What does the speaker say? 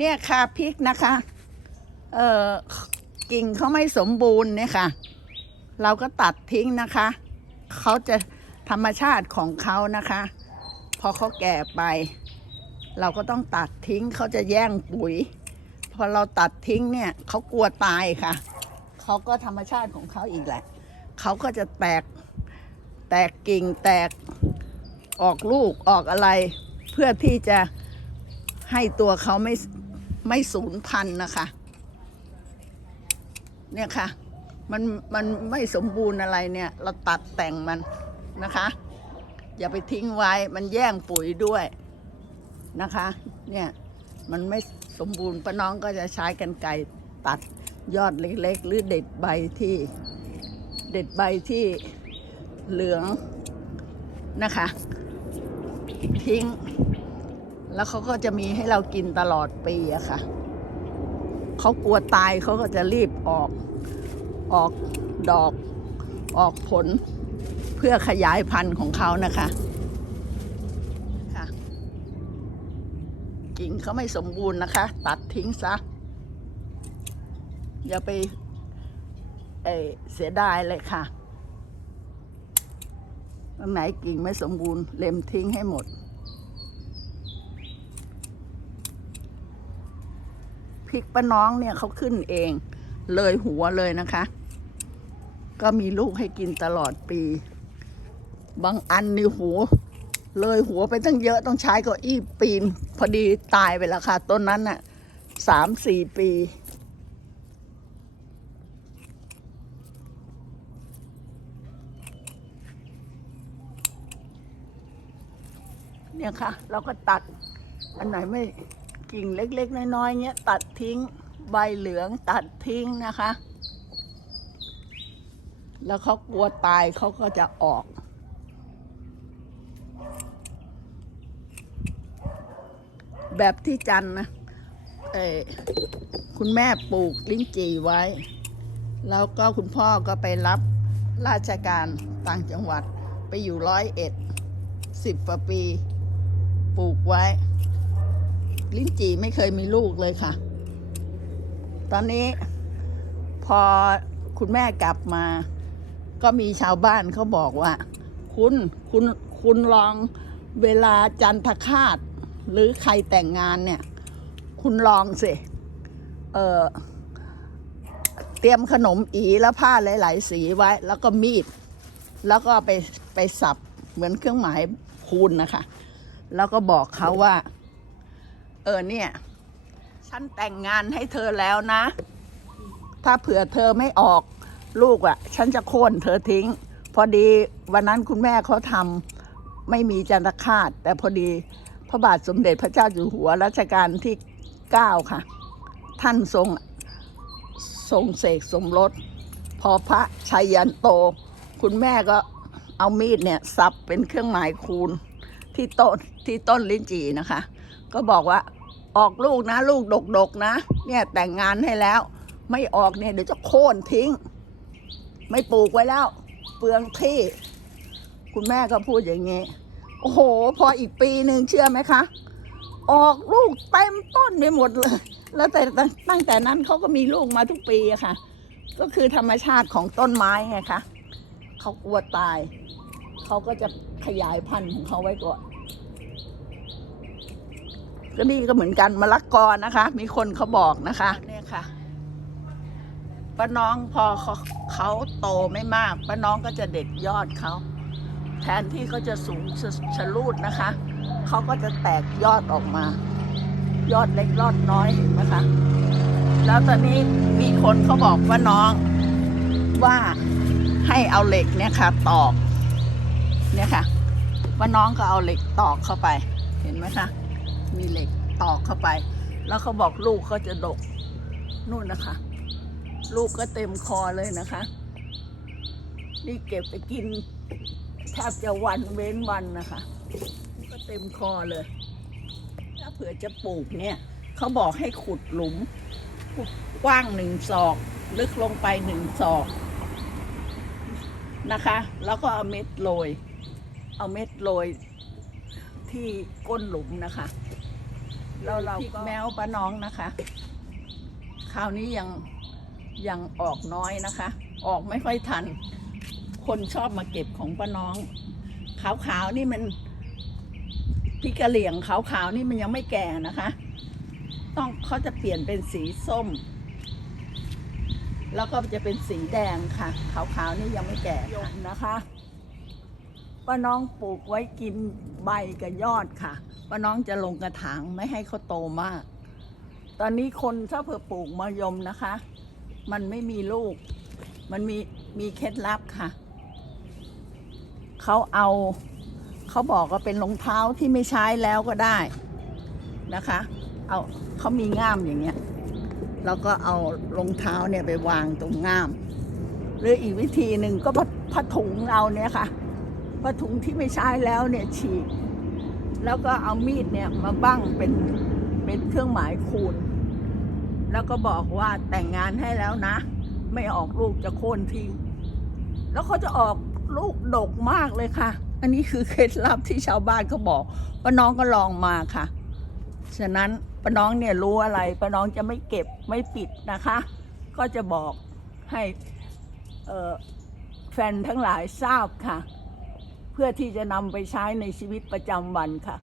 เนี่ยค่ะพริกนะคะ เอ่อกิ่งเขาไม่สมบูรณ์เนี่ยค่ะ เราก็ตัดทิ้งนะคะ เขาจะธรรมชาติของเขานะคะ พอเขาแก่ไป เราก็ต้องตัดทิ้งเขาจะแย่งปุ๋ย พอเราตัดทิ้งเนี่ยเขากลัวตายค่ะ เขาก็ธรรมชาติของเขาอีกแหละ เขาก็จะแตกแตกกิ่งแตกออกลูกออกอะไร เพื่อที่จะให้ตัวเขาไม่ ไม่สูญพันธุ์นะคะ เนี่ยค่ะ มันมันไม่สมบูรณ์อะไรเนี่ย เราตัดแต่งมันนะคะ อย่าไปทิ้งไว้มันแย่งปุ๋ยด้วยนะคะ เนี่ยมันไม่สมบูรณ์ป้าน้องก็จะใช้กันไกตัดยอดเล็ก ๆ หรือเด็ดใบที่เด็ดใบที่เหลืองนะคะ ทิ้ง แล้วเขาก็จะมีให้เรากินตลอดปีอะค่ะ เขากลัวตายเขาก็จะรีบออก ออกดอก ออกผล เพื่อขยายพันธุ์ของเขานะคะค่ะกิ่งเขาไม่สมบูรณ์นะคะ ตัดทิ้งซะ อย่าไปเอเสียดายเลยค่ะอันไหนกิ่งไม่สมบูรณ์ เล็มทิ้งให้หมด พริกป้าน้องเนี่ยเขาขึ้นเอง เลยหัวเลยนะคะ ก็มีลูกให้กินตลอดปี บางอันนี่หัว เลยหัวไปตั้งเยอะต้องใช้เก็อี้ปีน พอดีตายไปแล้วค่ะ ต้นนั้นน่ะสามสี่ปีเนี่ยค่ะ เราก็ตัด อันไหนไม่ กิ่งเล็กๆ น้อยๆเงี้ยตัดทิ้งใบเหลืองตัดทิ้งนะคะ แล้วเขากลัวตายเขาก็จะออก แบบที่จันนะเออคุณแม่ปลูกลิ้นจี่ไว้ แล้วก็คุณพ่อก็ไปรับราชการต่างจังหวัดไปอยู่ร้อยเอ็ดสิบกว่าปี ปลูกไว้ ลิ้นจี่ไม่เคยมีลูกเลยค่ะ ตอนนี้พอคุณแม่กลับมา ก็มีชาวบ้านเขาบอกว่า คุณคุณคุณลองเวลาจันทคาตหรือใครแต่งงานเนี่ย คุณลองสิ เออเตรียมขนมอีแล้วผ้าหลาย ๆ สีไว้ แล้วก็มีด แล้วก็ไปไปสับเหมือนเครื่องหมายคูณนะคะ แล้วก็บอกเขาว่า เออเนี่ย ฉันแต่งงานให้เธอแล้วนะ ถ้าเผื่อเธอไม่ออกลูกอะ่ะ ฉันจะโค่นเธอทิ้ง พอดีวันนั้นคุณแม่เขาทำไม่มีจันทคาตแต่พอดีพระบาทสมเด็จพระเจ้าอยู่หัวรัชกาลที่เก้าค่ะ ท่านทรงทรงเสกสมรส พอพระชัยยันโต คุณแม่ก็เอามีดเนี่ยสับเป็นเครื่องหมายคูณที่ต้นที่ต้นลิ้นจี่นะคะ ก็บอกว่า ออกลูกนะ ลูกดกดกนะ เนี่ยแต่งงานให้แล้ว ไม่ออกเนี่ยเดี๋ยวจะโค่นทิ้ง ไม่ปลูกไว้แล้ว เปลืองที่ คุณแม่ก็พูดอย่างนี้ โอ้โห พออีกปีหนึ่งเชื่อไหมคะ ออกลูกเต็มต้นไปหมดเลย แล้วแต่ตั้งแต่นั้นเขาก็มีลูกมาทุกปีอะค่ะ ก็คือธรรมชาติของต้นไม้ไงคะเขากลัวตาย เขาก็จะขยายพันธุ์ของเขาไว้ก่อน ก็นี่ก็เหมือนกันมะละกอนะคะ มีคนเขาบอกนะคะเนี่ยค่ะป้าน้องพอเขาเขาโตไม่มากป้าน้องก็จะเด็ดยอดเขาแทนที่เขาจะสูงชะลูดนะคะเขาก็จะแตกยอดออกมา ยอดเล็กยอดน้อยเห็นไหมคะแล้วตอนนี้มีคนเขาบอกว่าน้องว่าให้เอาเหล็กเนี่ยค่ะ ตอก เนี่ยค่ะ ว่าน้องก็เอาเหล็กตอกเข้าไป เห็นไหมคะ มีเหล็กตอกเข้าไป แล้วเขาบอกลูกเขาจะดกนู่นนะคะ ลูกก็เต็มคอเลยนะคะ นี่เก็บไปกินแทบจะวันเว้นวันนะคะ ก็เต็มคอเลย ถ้าเผื่อจะปลูกเนี่ยเขาบอกให้ขุดหลุมกว้างหนึ่งศอก ลึกลงไปหนึ่งศอกนะคะ แล้วก็เอาเม็ดโรย เอาเม็ดโรยที่ก้นหลุมนะคะ แล้วเราก็แมวป้าน้องนะคะ คราวนี้ยังยังออกน้อยนะคะ ออกไม่ค่อยทัน คนชอบมาเก็บของป้าน้อง ขาวๆนี่มันพริกกะเหลี่ยงขาวๆนี่มันยังไม่แก่นะคะ ต้องเขาจะเปลี่ยนเป็นสีส้ม แล้วก็จะเป็นสีแดงค่ะ ขาวๆนี่ยังไม่แก่ค่ะนะคะป้าน้องปลูกไว้กินใบกับยอดค่ะ ป้าน้องจะลงกระถางไม่ให้เขาโตมาก ตอนนี้คนถ้าเผื่อปลูกมะยมนะคะ มันไม่มีลูก มันมีมีเคล็ดลับค่ะ เขาเอาเขาบอกว่าเป็นรองเท้าที่ไม่ใช้แล้วก็ได้นะคะ เอาเขามีง่ามอย่างเงี้ยแล้วก็เอารองเท้าเนี่ยไปวางตรงง่าม หรืออีกวิธีหนึ่งก็ผ้าถุงเอาเนี่ยค่ะผ้าถุงที่ไม่ใช้แล้วเนี่ยฉีก แล้วก็เอามีดเนี่ยมาบั้งเป็นเป็นเครื่องหมายคูณ แล้วก็บอกว่าแต่งงานให้แล้วนะ ไม่ออกลูกจะโค่นทิ้งแล้วเขาจะออกลูกดกมากเลยค่ะ อันนี้คือเคล็ดลับที่ชาวบ้านเขาบอกป้าน้องก็ลองมาค่ะ ฉะนั้นป้าน้องเนี่ยรู้อะไรป้าน้องจะไม่เก็บไม่ปิดนะคะ ก็จะบอกให้แฟนทั้งหลายทราบค่ะ เพื่อที่จะนำไปใช้ในชีวิตประจำวันค่ะ